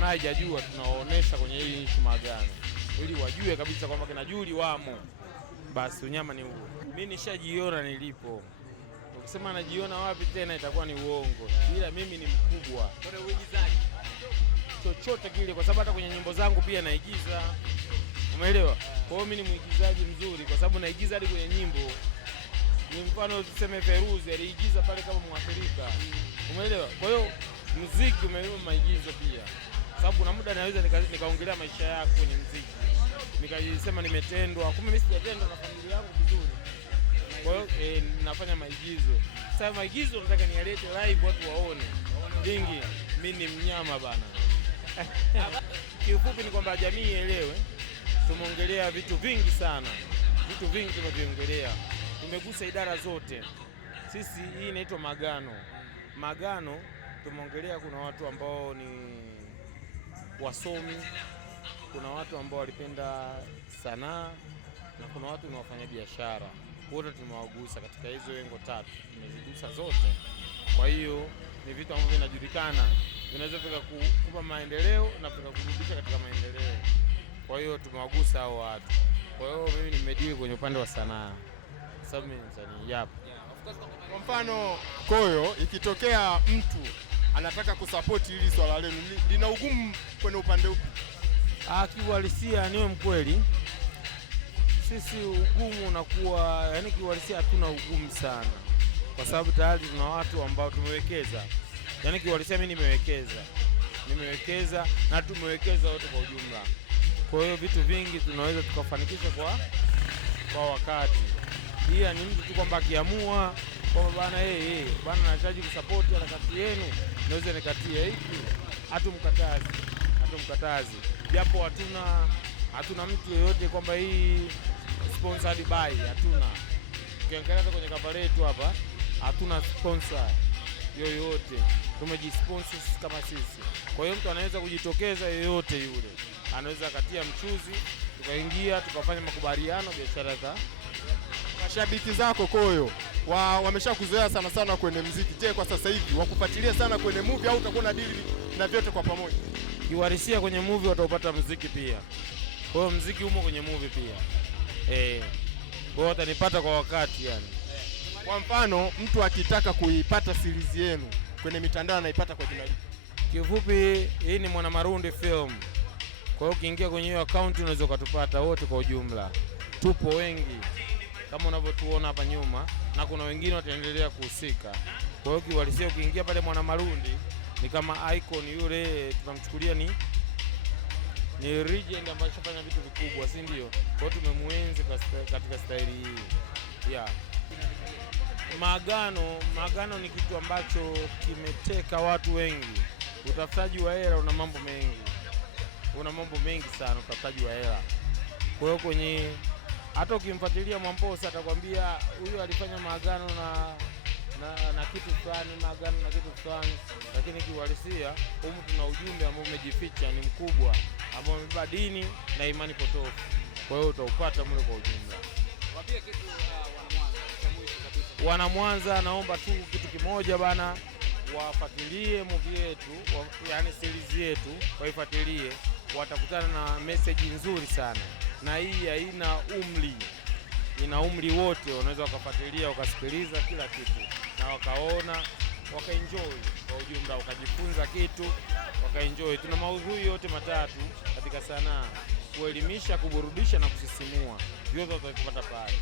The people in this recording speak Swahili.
sanaa haijajua, tunawaonesha kwenye hii nchi Maagano ili wajue kabisa kwamba kina Juli wamo. Basi unyama ni huo. Mimi nishajiona nilipo. Ukisema najiona wapi tena itakuwa ni uongo. Ila mimi ni mkubwa. Kwa uigizaji chochote kile, kwa sababu hata kwenye nyimbo zangu pia naigiza. Umeelewa? Kwa hiyo mimi ni mwigizaji mzuri kwa sababu naigiza hadi kwenye nyimbo. Ni mfano tuseme Feruzi aliigiza pale kama Mwafrika. Umeelewa? Kwa hiyo muziki umebeba maigizo pia. Sababu kuna muda naweza nikaongelea maisha yako kwenye muziki. Nikajisema nimetendwa, kumbe mimi sijatendwa na familia yangu vizuri. Kwa hiyo nafanya maigizo. Sasa maigizo nataka nialete live watu waone. Vingi mimi ni mnyama bana. Kiufupi ni kwamba jamii ielewe. Tumeongelea vitu vingi sana. Vitu vingi tumeviongelea. Tumegusa idara zote. Sisi hii inaitwa Maagano. Maagano tumeongelea, kuna watu ambao ni wasomi, kuna watu ambao walipenda sanaa na kuna watu ni wafanyabiashara. Wote tumewagusa katika hizo lengo tatu. Tumezigusa zote. Kwa hiyo ni vitu ambavyo vinajulikana. Vinaweza kukupa maendeleo na kurudisha katika maendeleo. Kwa hiyo tumewagusa hao watu. Kwa hiyo mimi nimedili kwenye upande wa sanaa. Sababu mimi ni msanii yapo. Kwa mfano Koyo, ikitokea mtu anataka kusapoti hili swala lenu, lina ugumu kwenye upande upi? Kiuhalisia niwe mkweli, sisi ugumu unakuwa, yani kiuhalisia hatuna ugumu sana. Kwa sababu tayari tuna watu ambao tumewekeza. Yani kiuhalisia mimi nimewekeza na tumewekeza wote kwa ujumla. Kwa hiyo vitu vingi tunaweza tukafanikisha kwa wakati. Ila ni mtu tu kwamba akiamua kwamba bana bana nahitaji kusupport harakati yenu, naweza nikatia hiki, hatumkatazi. Japo hatuna mtu yeyote kwamba hii sponsored by, hatuna. Ukiangalia hata kwenye cover letu hapa hatuna sponsor yoyote. Tumejisponsor kama sisi. Kwa hiyo mtu anaweza kujitokeza yoyote yule. Anaweza akatia mchuzi, tukaingia, tukafanya makubaliano biashara za. Mashabiki zako Koyo wameshakuzoea sana kwenye muziki. Je, kwa sasa hivi wakufuatilia sana kwenye movie au utakuwa na deal na vyote kwa pamoja? Kiwarisia kwenye movie wataupata muziki pia. Kwa hiyo muziki umo kwenye movie pia. Kwa hiyo watanipata kwa wakati yani. Kwa mfano mtu akitaka kuipata series yenu kwenye mitandao anaipata kwa jina lipi? Kifupi hii ni Mwanamarundi Film. Kwa hiyo ukiingia kwenye hiyo account unaweza kutupata wote kwa ujumla. Tupo wengi kama unavyotuona hapa nyuma na kuna wengine wataendelea kuhusika. Kwa hiyo kiuhalisia ukiingia pale Mwanamarundi ni kama icon yule tunamchukulia ni legend ambaye anafanya vitu vikubwa, si ndio? Kwa hiyo tumemuenzi katika staili hii. Yeah. Maagano ni kitu ambacho kimeteka watu wengi. Utafutaji wa hela una mambo mengi sana utafutaji wa hela. Kwa hiyo kwenye hata ukimfuatilia Mwamposa atakwambia huyu alifanya maagano na kitu fulani, maagano na kitu fulani, lakini kiuhalisia humu tuna ujumbe ambao umejificha ni mkubwa ambao umebeba dini na imani potofu. Kwa hiyo utaupata mle kwa ujumla. Waambie kitu wana Mwanza, naomba tu kitu kimoja bana, wafuatilie movie yetu, yani series yetu, waifuatilie, watakutana na message nzuri sana. Na hii haina umri, ina umri wote, wanaweza wakafuatilia, wakasikiliza kila kitu na wakaona, wakaenjoy kwa ujumla, wakajifunza kitu, wakaenjoy. Tuna maudhui yote matatu katika sanaa: kuelimisha, kuburudisha na kusisimua. Vyote watavipata pale.